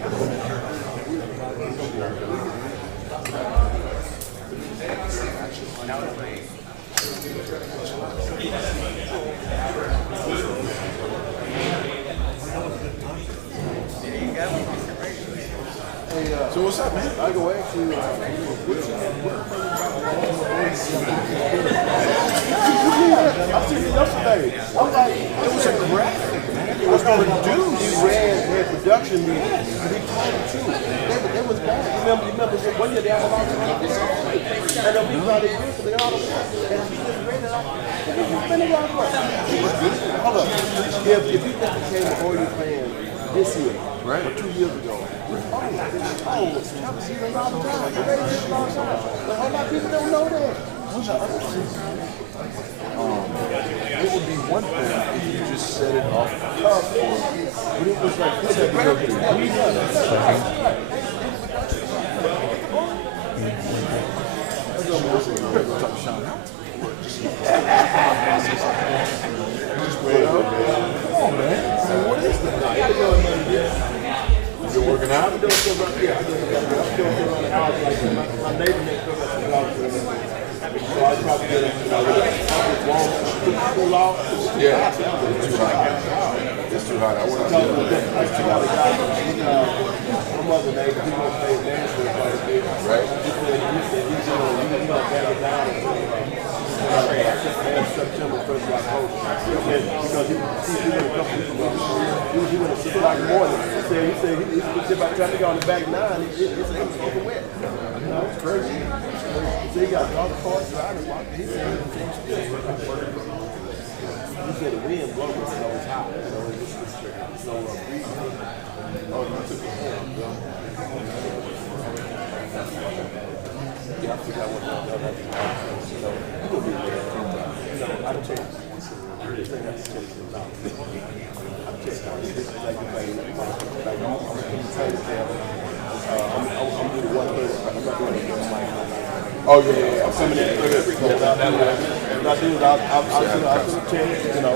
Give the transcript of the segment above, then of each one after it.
So what's up, man? I go ask you. I seen it yesterday. I'm like, it was a graphic, man. It was produced. He had production meetings, but he told the truth. They was bad. You remember one year they had a lot of time. And the people out there, they all the work. And he just ran it off. Hold up. If he just became an Orioles fan this year, right, or 2 years ago, a lot of people don't know that. It would be one thing if you just set it off the cuff, but it was like this had to go through. Come on, man. What is that? You're working out? I'm doing stuff right here. I'm doing stuff around the house. Like my neighbor next door got some dogs. So I probably get it. Too long. Yeah. It's too hot. It's too hot. I want to I got a guy from my mother neighbor. He wants to play dance with quite a bit. Right. He's going to back it down. September 1st, October. Because he went a couple weeks ago. He went a sit like morning. He said he's about trying to go on the back nine. It's over wet. You know, it's crazy. So he got all the cars driving. He said the wind blows, you know, it's hot. You know, it's no breeze. Oh, you took the hand, bro. Yeah, I forgot what the other thing. You know, you will be there. You know, I take oh, yeah. I'm coming in. What I do is I'll send a check, you know.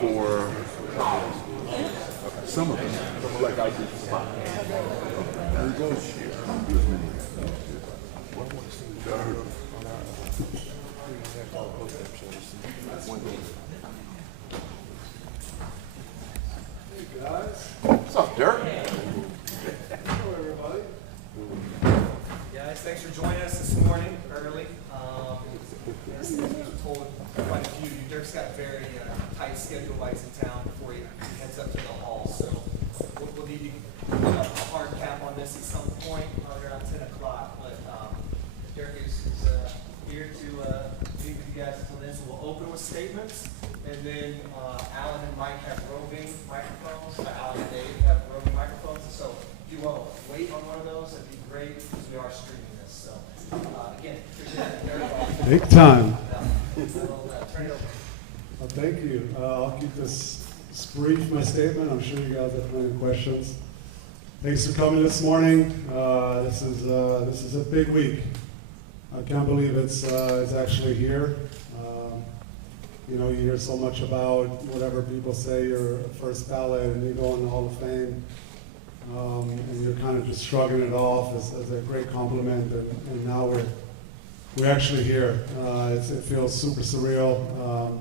For some of them, like I did spot. There we go. Hey guys. What's up, Dirk? Hello everybody. Guys, thanks for joining us this morning early. As we told quite a few, Dirk's got a very tight schedule while he's in town before he heads up to the hall. So we'll need to put a hard cap on this at some point, probably around 10 o'clock. But Dirk is here to be with you guys until then. So we'll open with statements, and then Alan and Mike have roving microphones. Alan and Dave have roving microphones. So if you want to wait on one of those, that'd be great because we are streaming this. So again, appreciate it, everybody. Big time. I'll turn it over. Well, thank you. I'll keep this brief, my statement. I'm sure you guys have plenty of questions. Thanks for coming this morning. This is a big week. I can't believe it's actually here. You know, you hear so much about whatever people say you're first ballot and you go in the Hall of Fame, and you're kind of just shrugging it off as a great compliment. And now we're actually here. It feels super surreal.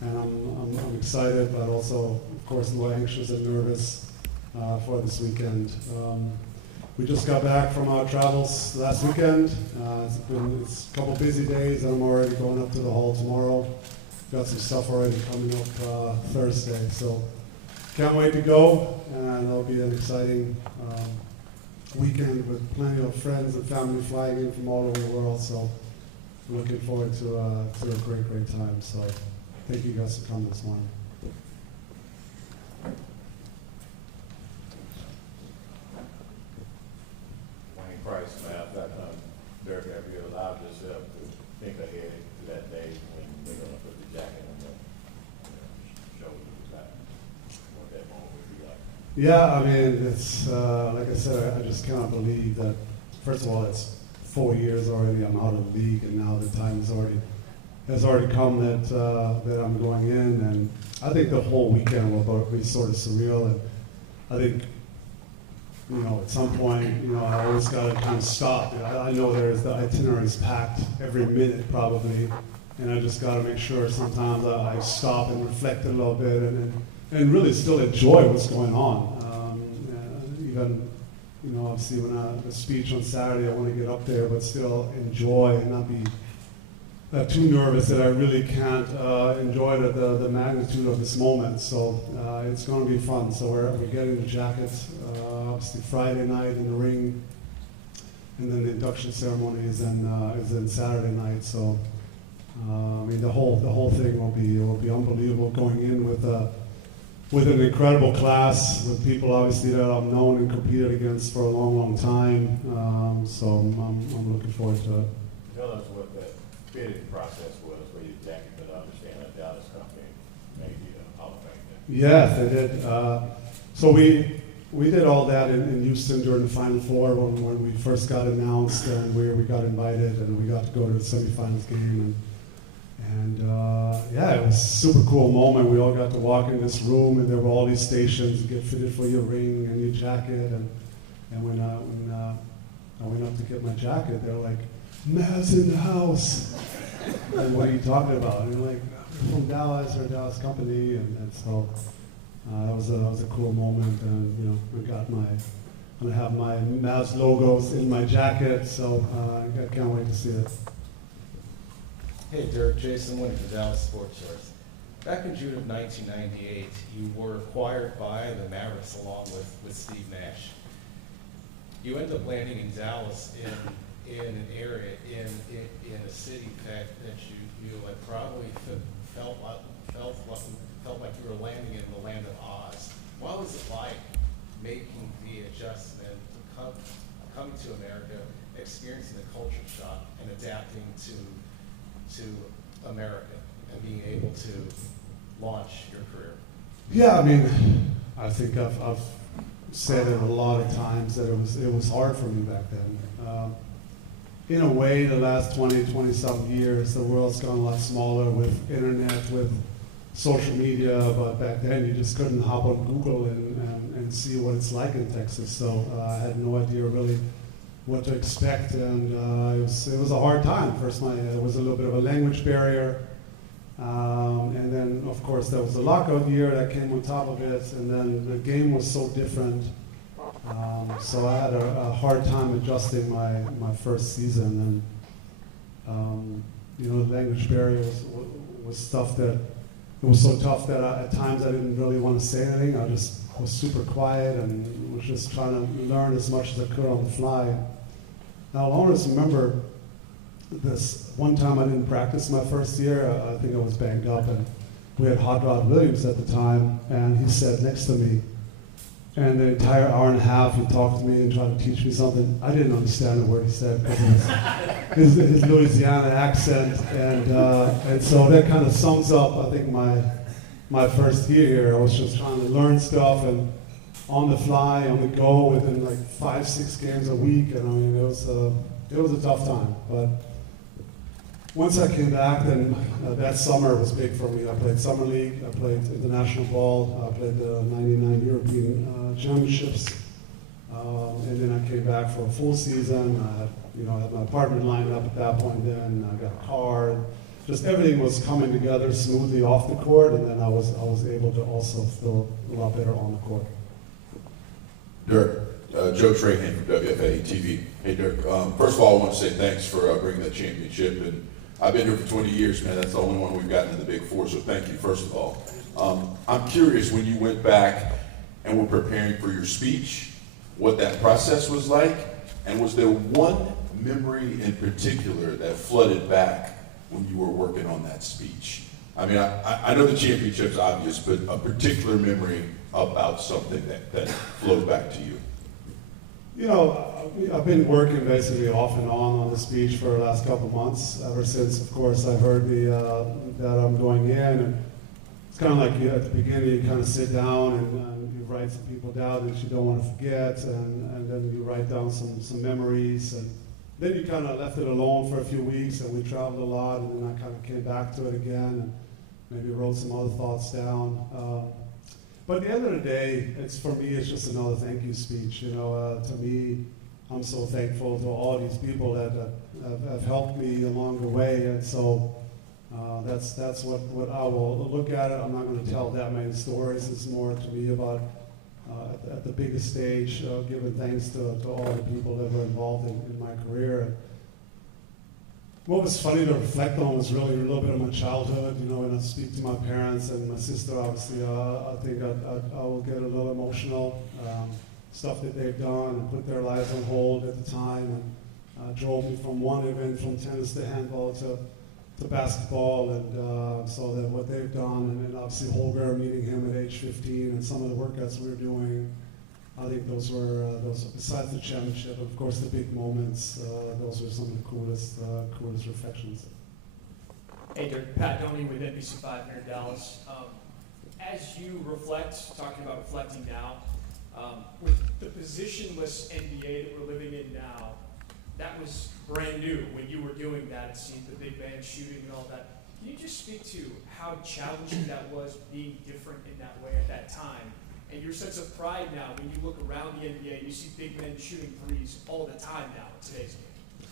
And I'm excited, but also, of course, a little anxious and nervous for this weekend. We just got back from our travels last weekend. It's a couple busy days, and I'm already going up to the hall tomorrow. Got some stuff already coming up Thursday, so can't wait to go. And it'll be an exciting weekend with plenty of friends and family flying in from all over the world. So I'm looking forward to a great time. So. Thank you guys for coming this morning. Wayne Price, math, Dirk, have you allowed yourself to think ahead to that day when they're going to put the jacket on the shoulder? What that moment would be like? Yeah, I mean, it's like I said, I just cannot believe that. First of all, it's 4 years already. I'm out of the league, and now the time has already come that I'm going in, and I think the whole weekend will be sort of surreal. And I think, you know, at some point, you know, I always got to kind of stop. I know the itinerary is packed every minute probably, and I just got to make sure sometimes I stop and reflect a little bit and really still enjoy what's going on. Even, you know, obviously when the speech on Saturday, I want to get up there, but still enjoy and not be too nervous that I really can't enjoy the magnitude of this moment. So it's going to be fun. So we're getting the jackets obviously Friday night in the ring, and then the induction ceremony is in Saturday night. So I mean the whole thing will be unbelievable. Going in with an incredible class, with people obviously that I've known and competed against for a long time. So I'm looking forward to it. Tell us what that fitting process was where your jacket could understand that Dallas company maybe a Hall of Fame. Yes, they did. So we did all that in Houston during the Final Four when we first got announced, and we got invited, and we got to go to the semifinals game, and yeah, it was a super cool moment. We all got to walk in this room, and there were all these stations to get fitted for your ring and your jacket, and when I went up to get my jacket, they were like, "Mavs in the house." And what are you talking about? And like, "We're from Dallas, or Dallas company," and so that was a cool moment. And you know, I'm gonna have my Mavs logos in my jacket, so I can't wait to see it. Hey Dirk, Jason Winnick for Dallas Sports Source. Back in June of 1998, you were acquired by the Mavericks along with Steve Nash. You ended up landing in Dallas in an area, in a city that you had probably felt like you were landing in the land of Oz. What was it like making the adjustment, coming to America, experiencing the culture shock, and adapting to America and being able to launch your career? Yeah, I mean, I think I've said it a lot of times that it was hard for me back then. In a way, the last 20-some years, the world's gone a lot smaller with internet, with social media, but back then you just couldn't hop on Google and see what it's like in Texas. So I had no idea really what to expect, and it was a hard time. First, there was a little bit of a language barrier, and then of course there was the lockout year that came on top of it, and then the game was so different. So I had a hard time adjusting my first season, and you know, the language barrier was tough. It was so tough that at times I didn't really want to say anything. I just was super quiet and was just trying to learn as much as I could on the fly. Now I'll always remember this one time I didn't practice my first year. I think I was banged up, and we had Hot Rod Williams at the time, and he sat next to me. And the entire hour and a half, he talked to me and tried to teach me something. I didn't understand a word he said because of his Louisiana accent, and so that kind of sums up, I think, my first year here. I was just trying to learn stuff and on the fly, on the go, within like 5-6 games a week, and I mean it was a tough time. But once I came back, then that summer was big for me. I played summer league, I played international ball, I played the '99 European Championships, and then I came back for a full season. I had my apartment lined up at that point. Then I got a car. Just everything was coming together smoothly off the court, and then I was able to also feel a lot better on the court. Dirk, Joe Trahan from WFA TV. Hey Dirk, first of all, I want to say thanks for bringing that championship. And I've been here for 20 years, man. That's the only one we've gotten in the Big Four, so thank you, first of all. I'm curious, when you went back and were preparing for your speech, what that process was like, and was there one memory in particular that flooded back when you were working on that speech? I mean, I know the championship's obvious, but a particular memory about something that flowed back to you. You know, I've been working basically off and on the speech for the last couple of months, ever since, of course, I heard that I'm going in. And it's kind of like at the beginning, you kind of sit down and you write some people down that you don't want to forget, and then you write down some memories. And then you kind of left it alone for a few weeks, and we traveled a lot, and then I kind of came back to it again and maybe wrote some other thoughts down. But at the end of the day, for me, it's just another thank you speech. You know, to me, I'm so thankful to all these people that have helped me along the way, and so that's what I will look at it. I'm not going to tell that many stories. It's more to me about at the biggest stage, giving thanks to all the people that were involved in my career. And what was funny to reflect on was really a little bit of my childhood. You know, when I speak to my parents and my sister, obviously, I think I will get a little emotional. Stuff that they've done and put their lives on hold at the time, and drove me from one event, from tennis to handball to basketball, and so that what they've done, and then obviously Holger, meeting him at age 15, and some of the workouts we were doing. I think those were besides the championship, of course, the big moments. Those were some of the coolest reflections. Hey, Dirk, Pat Doney with NBC5 here in Dallas. As you reflect, talking about reflecting now, with the positionless NBA that we're living in now, that was brand new when you were doing that. It seemed the big man shooting and all that. Can you just speak to how challenging that was, being different in that way at that time? And your sense of pride now, when you look around the NBA, you see big men shooting threes all the time now in today's game.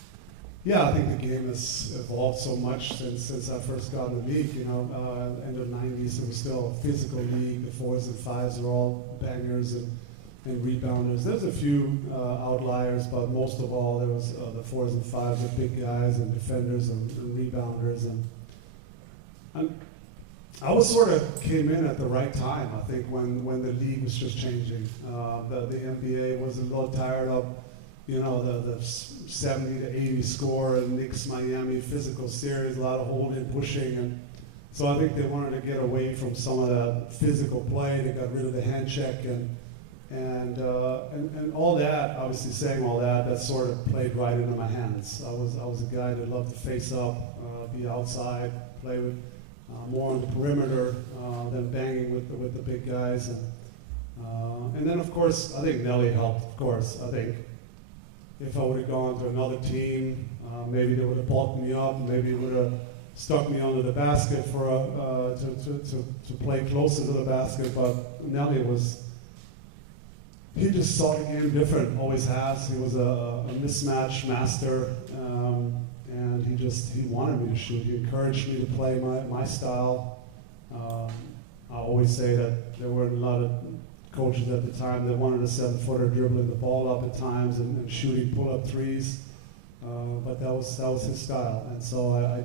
Yeah, I think the game has evolved so much since I first got in the league. You know, end of the 90s, it was still a physical league. The 4s and 5s are all bangers and rebounders. There's a few outliers, but most of all, there was the 4s and 5s, the big guys and defenders and rebounders. And I was sort of came in at the right time, I think, when the league was just changing. The NBA was a little tired of, you know, the 70 to 80 score and Knicks Miami physical series, a lot of holding, pushing, and so I think they wanted to get away from some of the physical play. They got rid of the hand check and all that. Obviously, saying all that, that sort of played right into my hands. I was a guy that loved to face up, be outside, play with. More on the perimeter than banging with the big guys, and then of course I think Nelly helped. Of course, I think if I would have gone to another team, maybe they would have bulked me up, maybe would have stuck me under the basket for to play closer to the basket. But Nelly he just saw the game different. Always has. He was a mismatch master. And he wanted me to shoot. He encouraged me to play my style. I always say that there were a lot of coaches at the time that wanted a 7-footer dribbling the ball up at times and shooting pull-up threes. But that was his style, and so I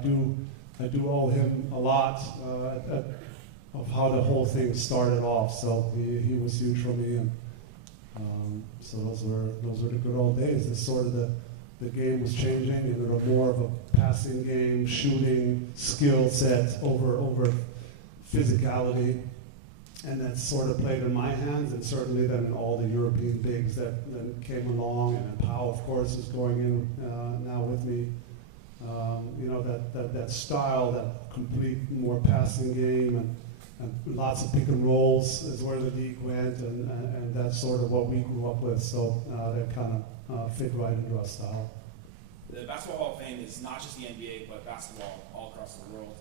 do owe him a lot of how the whole thing started off. So he was huge for me, and so those were the good old days. It's sort of the the game was changing, and there was more of a passing game, shooting, skill set over physicality. And that sort of played in my hands, and certainly then all the European bigs that came along, and Powell, of course, is going in now with me. You know, that style, that complete, more passing game, and lots of pick and rolls is where the league went, and that's sort of what we grew up with. So that kind of fit right into our style. The Basketball Hall of Fame is not just the NBA, but basketball all across the world.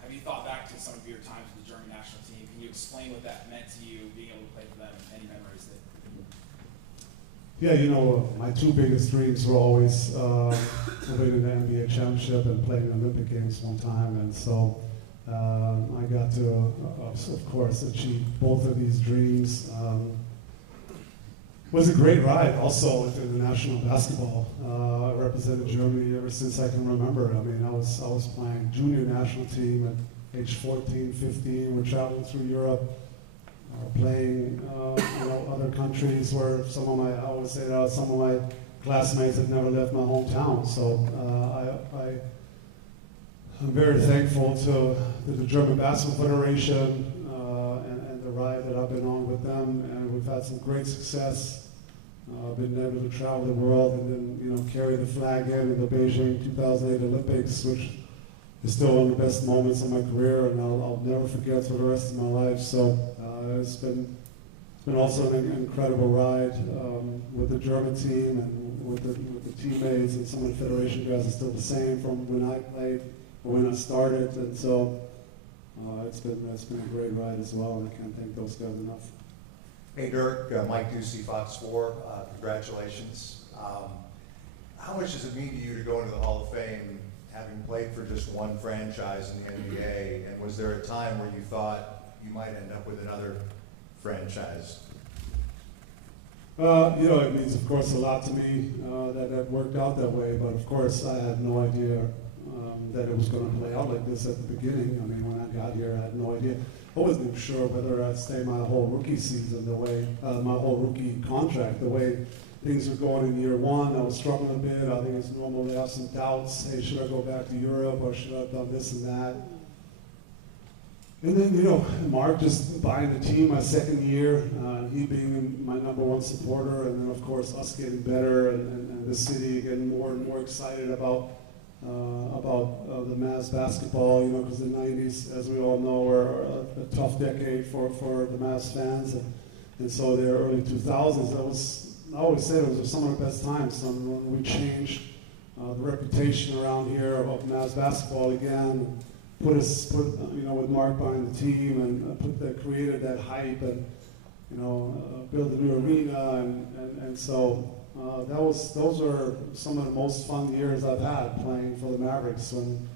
Have you thought back to some of your times with the German national team? Can you explain what that meant to you, being able to play for them, and any memories that? Yeah, you know, my two biggest dreams were always winning the NBA championship and playing the Olympic Games one time, and so I got to, of course, achieve both of these dreams. It was a great ride also with international basketball. I represented Germany ever since I can remember. I mean, I was playing junior national team at age 14, 15. We're traveling through Europe, playing other countries where I always say that some of my classmates had never left my hometown. So I'm very thankful to the German Basketball Federation and the ride that I've been on with them, and we've had some great success. Been able to travel the world and then carry the flag in the Beijing 2008 Olympics, which is still one of the best moments of my career, and I'll never forget for the rest of my life. So it's been also an incredible ride with the German team and with the teammates, and some of the federation guys are still the same from when I played or when I started, and so it's been a great ride as well, and I can't thank those guys enough. Hey Dirk, Mike Ducey, Fox 4, congratulations. How much does it mean to you to go into the Hall of Fame having played for just one franchise in the NBA, and was there a time where you thought you might end up with another franchise? It means, of course, a lot to me that worked out that way, but of course I had no idea that it was going to play out like this at the beginning. I mean, when I got here, I had no idea. I wasn't even sure whether I'd stay my whole rookie season, my whole rookie contract, the way things were going in year one. I was struggling a bit. I think it's normal to have some doubts. Hey, should I go back to Europe, or should I have done this and that? And then, Mark just buying the team my second year, he being my number one supporter, and then, of course, us getting better, and the city getting more and more excited about the Mavs basketball, because the 90s, as we all know, were a tough decade for the Mavs fans, and so the early 2000s, I always said it was some of the best times when we changed the reputation around here of Mavs basketball again, put with Mark behind the team, and created that hype, and build a new arena, and so. Those are some of the most fun years I've had playing for the Mavericks, when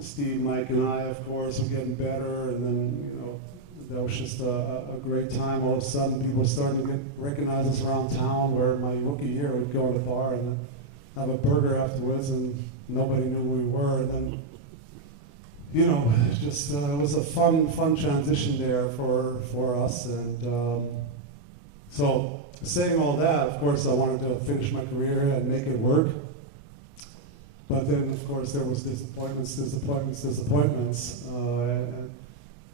Steve, Mike, and I, of course, were getting better, and then, that was just a great time. All of a sudden, people were starting to recognize us around town, where my rookie year we'd go to the bar and have a burger afterwards, and nobody knew who we were. And then, it was a fun transition there for us, and so. Saying all that, of course, I wanted to finish my career and make it work. But then, of course, there was disappointments.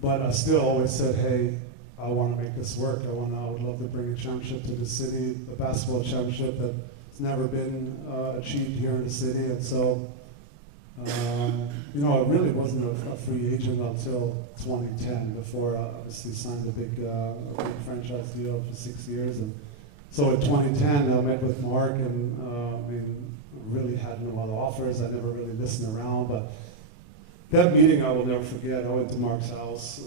But I still always said, hey, I want to make this work. I would love to bring a championship to the city, a basketball championship that's never been achieved here in the city. And so, I really wasn't a free agent until 2010, before I obviously signed a big franchise deal for 6 years. And so in 2010, I met with Mark, and really had no other offers. I never really listened around, but that meeting I will never forget. I went to Mark's house.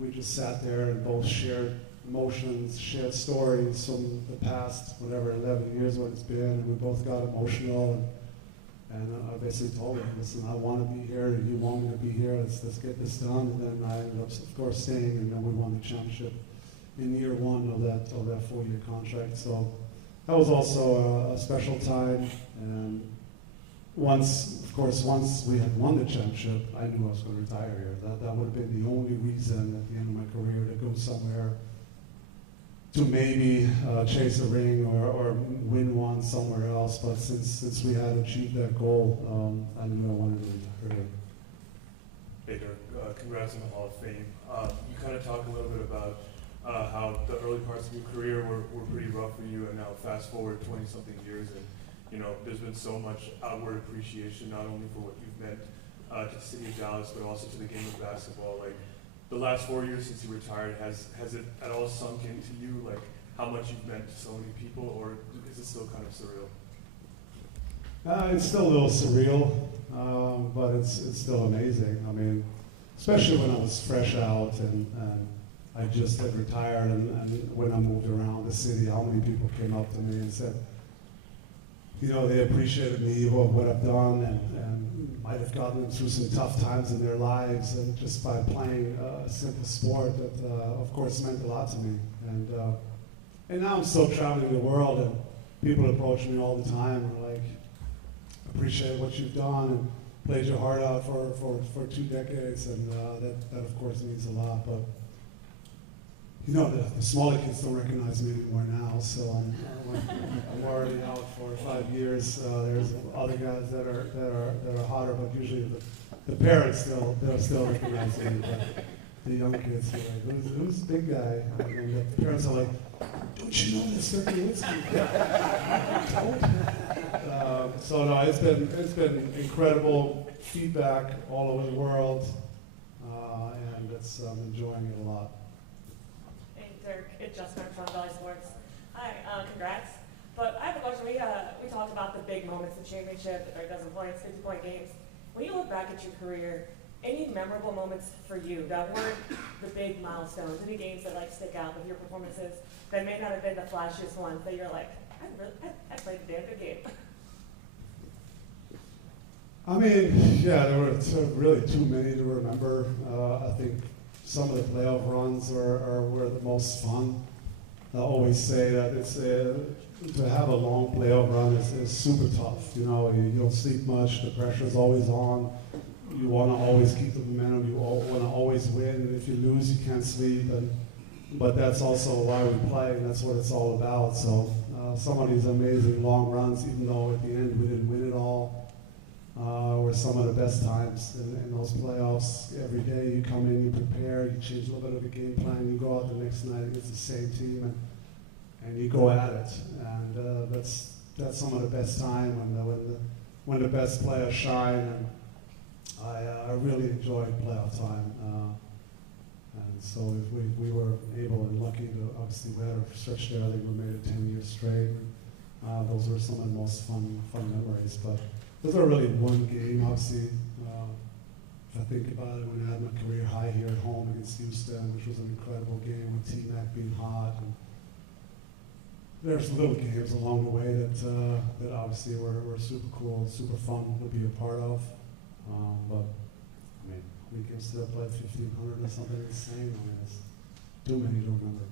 We just sat there and both shared emotions, shared stories from the past, 11 years what it's been, and we both got emotional. And I basically told him, listen, I want to be here, and you want me to be here. Let's get this done. And then I ended up, of course, staying, and then we won the championship in year one of that 4-year contract. So that was also a special time. And once we had won the championship, I knew I was going to retire here. That would have been the only reason at the end of my career to go somewhere to maybe chase a ring or win one somewhere else. But since we had achieved that goal, I knew I wanted to hurt it. Hey Dirk, congrats on the Hall of Fame. You kind of talked a little bit about how the early parts of your career were pretty rough for you, and now fast forward 20-something years, and you know there's been so much outward appreciation, not only for what you've meant to the city of Dallas, but also to the game of basketball. Like the last 4 years since you retired, has it at all sunk into you, like how much you've meant to so many people, or is it still kind of surreal? It's still a little surreal, but it's still amazing. I mean, especially when I was fresh out and I just had retired, and when I moved around the city, how many people came up to me and said, you know, they appreciated me, what I've done, and might have gotten them through some tough times in their lives, and just by playing a simple sport that, of course, meant a lot to me. And now I'm still traveling the world, and people approach me all the time and are like, appreciate what you've done and played your heart out for 2 decades, and that of course means a lot. But you know, the smaller kids don't recognize me anymore now, so I'm already out for 5 years. There's other guys that are hotter, but usually the parents they'll still recognize me. But the young kids are like, who's the big guy? And the parents are like, don't you know this Dirk Nowitzki? So no, it's been incredible feedback all over the world, and I'm enjoying it a lot. Hey Dirk, it's Justin from Valley Sports. Hi, congrats. But I have a question. We talked about the big moments, the championship, the 30 dozen points, 50-point games. When you look back at your career, any memorable moments for you that weren't the big milestones? Any games that like stick out with your performances that may not have been the flashiest ones that you're like, I played a damn good game. I mean, yeah, there were really too many to remember. I think some of the playoff runs were the most fun. I always say that it's to have a long playoff run is super tough. You know, you don't sleep much. The pressure's always on. You want to always keep the momentum. You want to always win. And if you lose, you can't sleep. But that's also why we play, and that's what it's all about. So some of these amazing long runs, even though at the end we didn't win it all, were some of the best times in those playoffs. Every day you come in, you prepare, you change a little bit of the game plan, you go out the next night against the same team, and you go at it. And that's some of the best time when the best players shine. And I really enjoyed playoff time. And so if we were able and lucky to, obviously we had a stretch there, I think we made it 10 years straight. Those were some of the most fun memories. But those are really one game, obviously. If I think about it, when I had my career high here at home against Houston, which was an incredible game with T-Mac being hot. And there's little games along the way that obviously were super cool, super fun to be a part of. But I mean, we can still play 1,500 or something insane. I mean, it's too many to remember.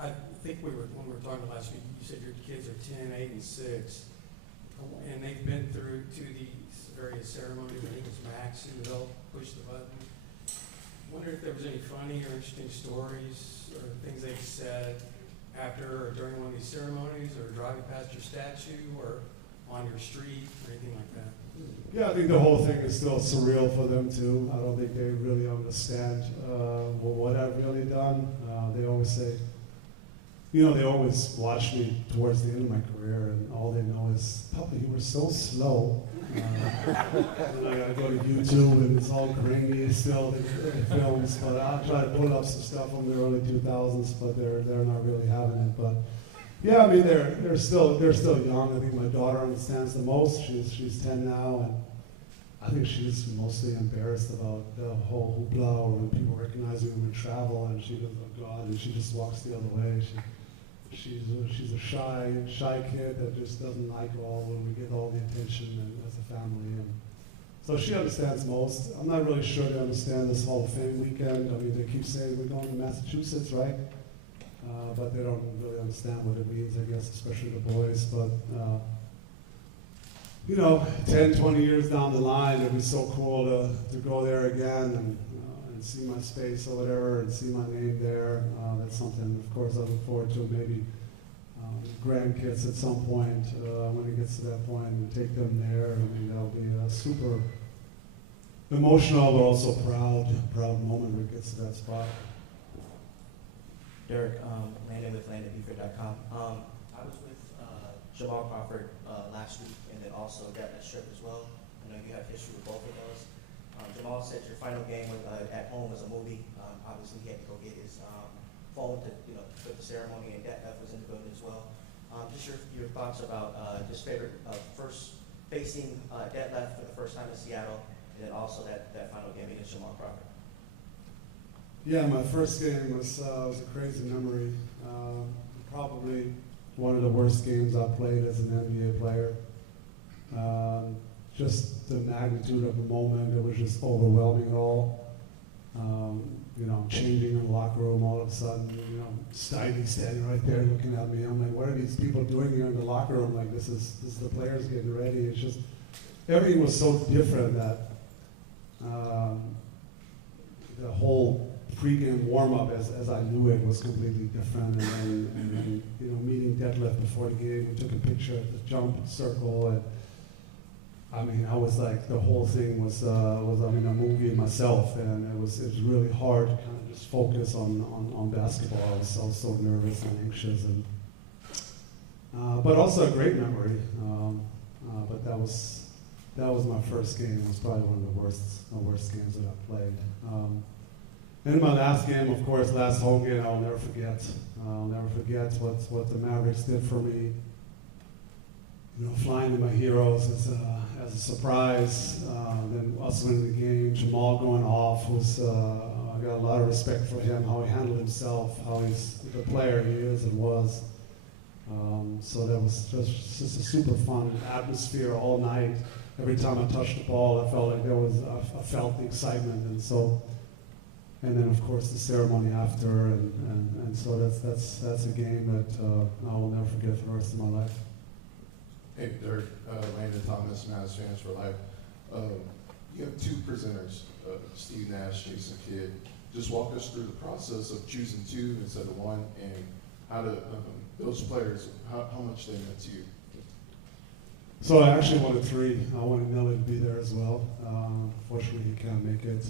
I think when we were talking last week, you said your kids are 10, 8, and 6, and they've been through these various ceremonies. I think it was Max who helped push the button. I wonder if there was any funny or interesting stories or things they've said after or during one of these ceremonies, or driving past your statue, or on your street, or anything like that. Yeah, I think the whole thing is still surreal for them too. I don't think they really understand what I've really done. They always say, you know, they always watch me towards the end of my career, and all they know is, Papa, you were so slow. And I gotta go to YouTube, and it's all grainy still, the films. But I'll try to pull up some stuff from the early 2000s, but they're not really having it. But yeah, I mean, they're still young. I think my daughter understands the most. She's 10 now, and I think she's mostly embarrassed about the whole hoopla, or when people recognize me when we travel, and she goes, oh God, and she just walks the other way. She's a shy kid that just doesn't like all when we get all the attention and as a family. And so she understands most. I'm not really sure they understand this Hall of Fame weekend. I mean, they keep saying we're going to Massachusetts, right? But they don't really understand what it means, I guess, especially the boys. But, you know, 10, 20 years down the line, it'd be so cool to go there again and and see my space or whatever and see my name there. That's something, of course, I look forward to. Maybe grandkids at some point, when it gets to that point, and take them there. I mean, that'll be a super emotional, but also proud moment when it gets to that spot. Dirk, Landon with LandonBuford.com. I was with Jamal Crawford last week, and then also that strip as well. I know you have history with both of those. Jamal said your final game at home was a movie. Obviously, he had to go get his phone to for the ceremony, and Detlef was in the building as well. Just your thoughts about just favorite first facing Detlef for the first time in Seattle, and then also that final game against Jamal Crawford. Yeah, my first game was a crazy memory. Probably one of the worst games I played as an NBA player. Just the magnitude of the moment, it was just overwhelming it all. Changing in the locker room all of a sudden, Steiney standing right there looking at me. I'm like, what are these people doing here in the locker room? Like, this is the players getting ready. It's just, everything was so different that the whole pregame warm-up as I knew it was completely different. And then meeting Detlef before the game, we took a picture at the jump circle, and I mean, I was like, the whole thing was a movie myself, and it was really hard to kind of just focus on basketball. I was so nervous and anxious, and but also a great memory. But that was my first game. It was probably one of the worst games that I played. And my last game, of course, last home game, I'll never forget. I'll never forget what the Mavericks did for me. Flying to my heroes as a surprise, then us winning the game, Jamal going off I got a lot of respect for him, how he handled himself, how he's the player he is and was. So that was just a super fun atmosphere all night. Every time I touched the ball, I felt like I felt the excitement, and then of course the ceremony after, and so that's a game that I will never forget for the rest of my life. Hey, Dirk, Landon Thomas, Mavs Fans for Life. You have two presenters, Steve Nash, Jason Kidd. Just walk us through the process of choosing two instead of one, and how to those players, how much they meant to you. So I actually wanted three. I wanted Nelly to be there as well. Unfortunately, he can't make it.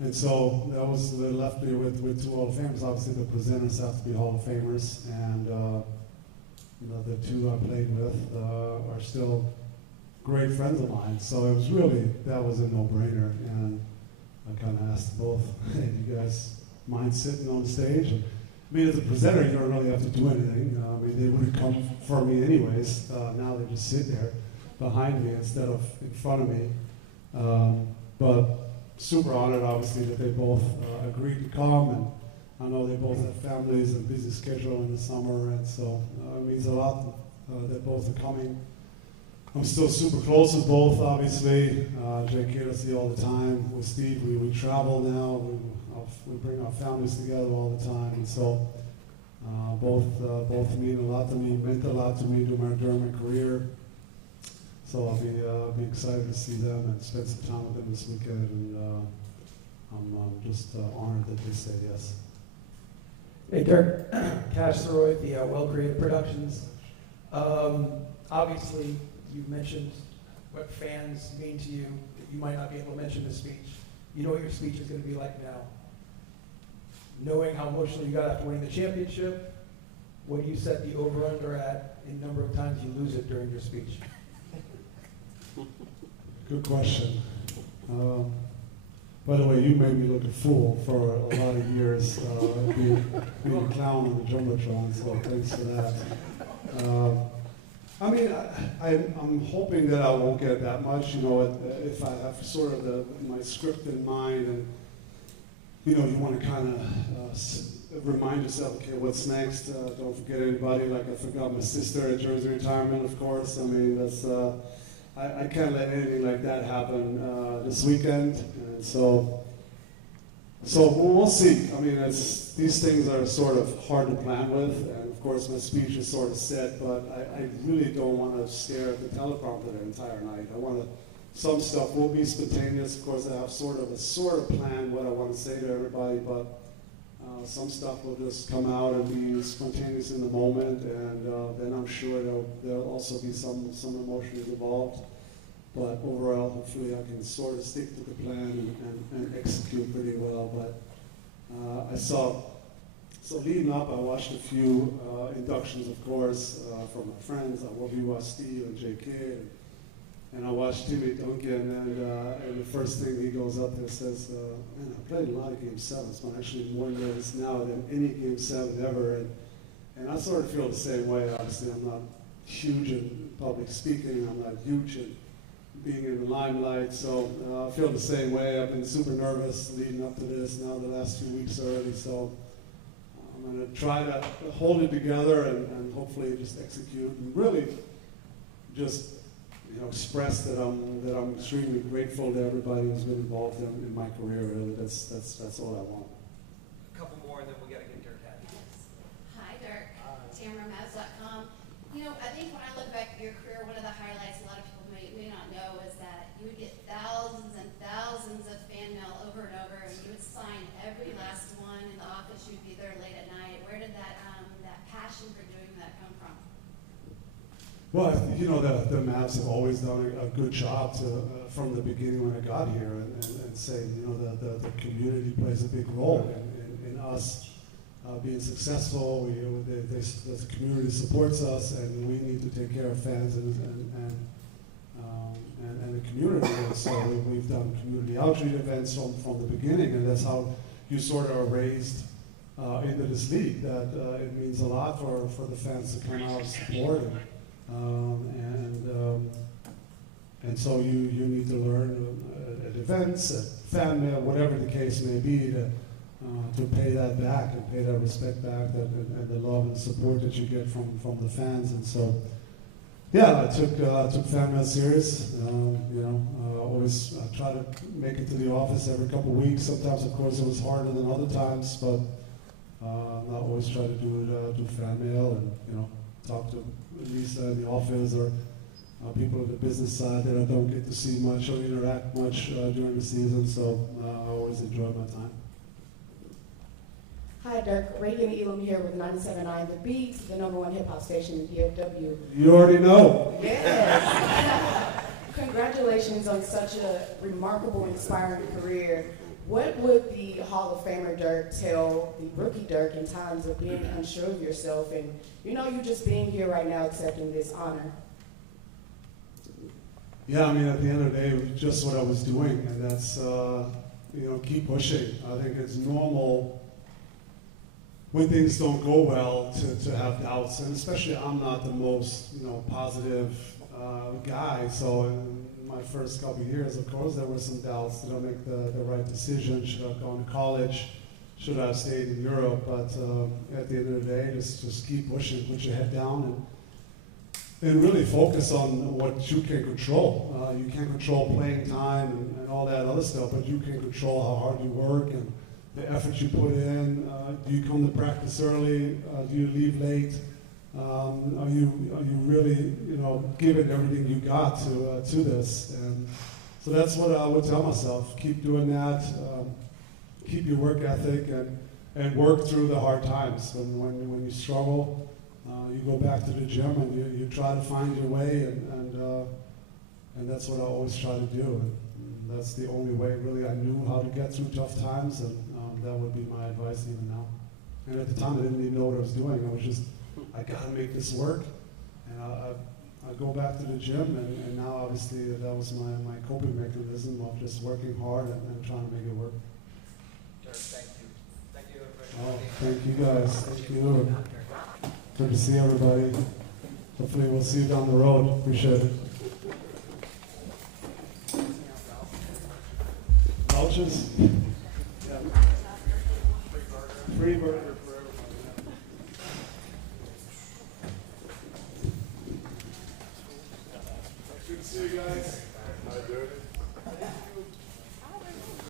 And so that left me with two Hall of Famers. Obviously, the presenters have to be Hall of Famers, and the two I played with are still great friends of mine. So it was that was a no-brainer. And I kind of asked both, hey, do you guys mind sitting on the stage? And, I mean, as a presenter, you don't really have to do anything. I mean, they would have come for me anyways. Now they just sit there behind me instead of in front of me. But super honored, obviously, that they both agreed to come. And I know they both have families and busy schedule in the summer, and so it means a lot that both are coming. I'm still super close with both, obviously. Jake here I see all the time. With Steve, we travel now. We bring our families together all the time, and so both mean a lot to me, meant a lot to me during my career. So I'll be excited to see them and spend some time with them this weekend, and I'm just honored that they say yes. Hey, Dirk, Cash Soroy, the Well Created Productions. Obviously, you've mentioned what fans mean to you, that you might not be able to mention the speech. You know what your speech is going to be like now. Knowing how emotional you got after winning the championship, what do you set the over-under at in number of times you lose it during your speech? Good question. By the way, you made me look a fool for a lot of years, being a clown on the Jumbotron, so thanks for that. I mean, I'm hoping that I won't get that much, if I have sort of my script in mind, and, you want to kind of remind yourself, okay, what's next? Don't forget anybody, like I forgot my sister at Jersey Retirement, of course. I mean, that's, I can't let anything like that happen this weekend, and so we'll see. I mean, these things are sort of hard to plan with, and of course my speech is sort of set, but I really don't want to stare at the teleprompter the entire night. I want to some stuff will be spontaneous. Of course, I have sort of plan what I want to say to everybody, but some stuff will just come out and be spontaneous in the moment, and then I'm sure there'll also be some emotions involved. But overall, hopefully I can sort of stick to the plan and execute pretty well. But so leading up, I watched a few inductions, of course, from my friends. I watched Steve and J.K., and I watched Timmy Duncan, and the first thing he goes up there says, man, I played a lot of Game 7s, but I'm actually more nervous now than any Game 7 ever. And I sort of feel the same way. Obviously, I'm not huge in public speaking. I'm not huge in being in the limelight. So I feel the same way. I've been super nervous leading up to this now the last 2 weeks already. So I'm going to try to hold it together and hopefully just execute and really just express that I'm extremely grateful to everybody who's been involved in my career. Really, that's all I want. A couple more, and then we got to get Dirk happy. Hi, Dirk. TamaraMavs.com. I think when I look back at your career, one of the highlights a lot of people may not know is that you would get thousands and thousands of fan mail over and over, and you would sign every last one in the office. You'd be there late at night. Where did that passion for doing that come from? Well, the Mavs have always done a good job from the beginning when I got here, and say, the community plays a big role in us being successful. The community supports us, and we need to take care of fans and the community. And so we've done community outreach events from the beginning, and that's how you sort of are raised into this league. That it means a lot for the fans to come out and support. And so you need to learn at events, at fan mail, whatever the case may be, to pay that back and pay that respect back and the love and support that you get from the fans. And so, yeah, I took fan mail serious. Always try to make it to the office every couple of weeks. Sometimes, of course, it was harder than other times, but I always try to do fan mail and talk to Lisa in the office or people on the business side that I don't get to see much or interact much during the season, so I always enjoy my time. Hi, Dirk. Reagan Elam here with 97.9 The Beat, the #1 hip-hop station in DFW. You already know. Yes. Congratulations on such a remarkable, inspiring career. What would the Hall of Famer Dirk tell the rookie Dirk in times of being unsure of yourself and, you just being here right now accepting this honor? Yeah, I mean, at the end of the day, it was just what I was doing, and that's, keep pushing. I think it's normal when things don't go well to have doubts, and especially I'm not the most, positive guy, so in my first couple of years, of course, there were some doubts. Did I make the right decision? Should I have gone to college? Should I have stayed in Europe? But at the end of the day, just keep pushing, put your head down, and really focus on what you can control. You can't control playing time and all that other stuff, but you can control how hard you work and the effort you put in. Do you come to practice early? Do you leave late? Are you really, giving everything you got to this? And so that's what I would tell myself. Keep doing that. Keep your work ethic and work through the hard times. When you struggle, you go back to the gym and you try to find your way, and that's what I always try to do. And that's the only way, really, I knew how to get through tough times, and that would be my advice even now. And at the time, I didn't even know what I was doing. I was just, I gotta make this work. And I go back to the gym, and now obviously that was my coping mechanism of just working hard and trying to make it work. Dirk, thank you. Thank you, Oh, thank you guys. Thank you. Good to see everybody. Hopefully we'll see you down the road. Appreciate it. Vouchers? Yeah. Free burger for everybody. Good to see you guys.